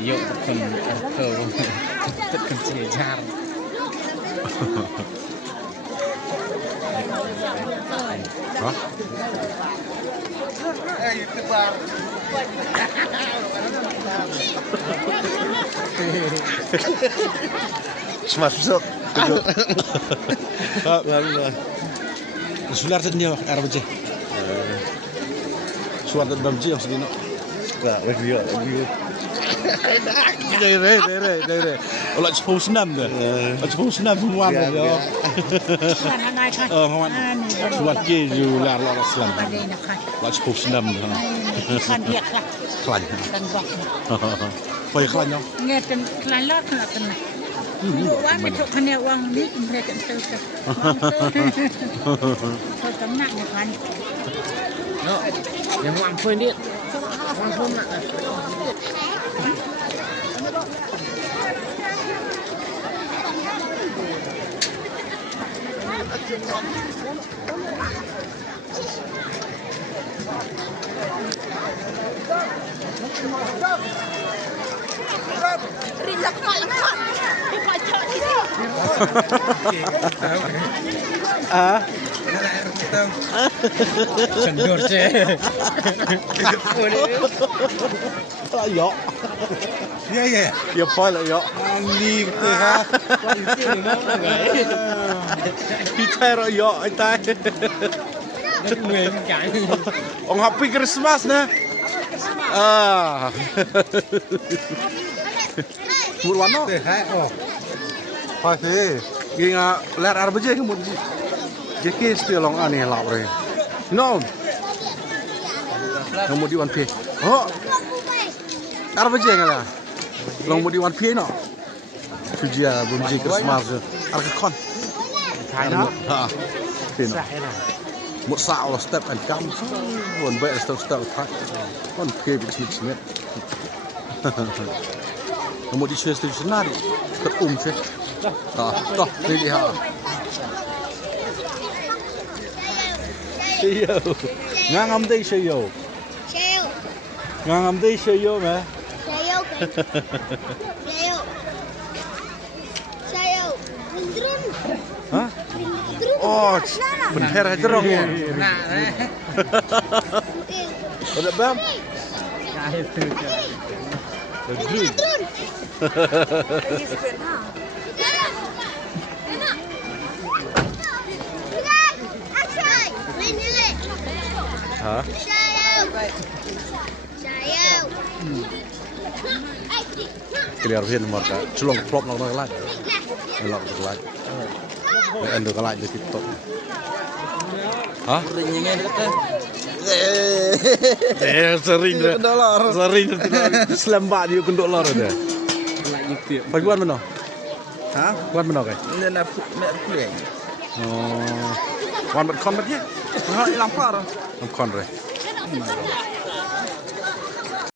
Yuk tetap sejar. Hah? Smash besok. Sular sedih air bejih. Suar dan bejih yang sedih. Nah, lagi. Dari. Olah cepung senam dah. Cepung senam semua dah. Suat ke jular lah selam. Olah cepung senam dah. Kan dia kelak. Kelan. Kan bak. Poi kelan yo. Ngeten kelan lot nak kena. Bukan itu kena uang ni mereka tu. Kau tenang ni kan. No, yang uang pun dia. Uang pun nak. Rilak malam. Dipacak di sini. Ah. Sendur je. Yo. Ya. Ya poi lah yo. Ni kata ha. Kita yo ai tai. Ông Happy Christmas nè. Một quán đó. Phải thế. Ghi ngà lẹt ar bê cái một gì. Cái kia still long anh lạo rồi. No. Long một đi one pay. Ar bê cái là. Long một đi one pay nó. Fujia bumji Christmas. Ar cái con. Thái nó. Ha. Thế nó. Sai là. Một sạo là step and come. Còn vậy là step thái. Con kia bị chít chít. Mau di Swiss tu senari, terum sih. Toh, ini ha. Siyo, ngam deh siyo. Ngam deh siyo mah. Hah? Oh, bener aja dong. Nah. Udah bam. Hả? Clear hiền mà cả chulong plop nó lại. Nó lại. Anh được lại được TikTok. Hah? Sering selembak dia kenduk lor dia. Pagi buat mana? Hah? Buat mana kai? Ini nak pulang. Oh. Wan mat kon mat ye? Ha, lampar. Kon re.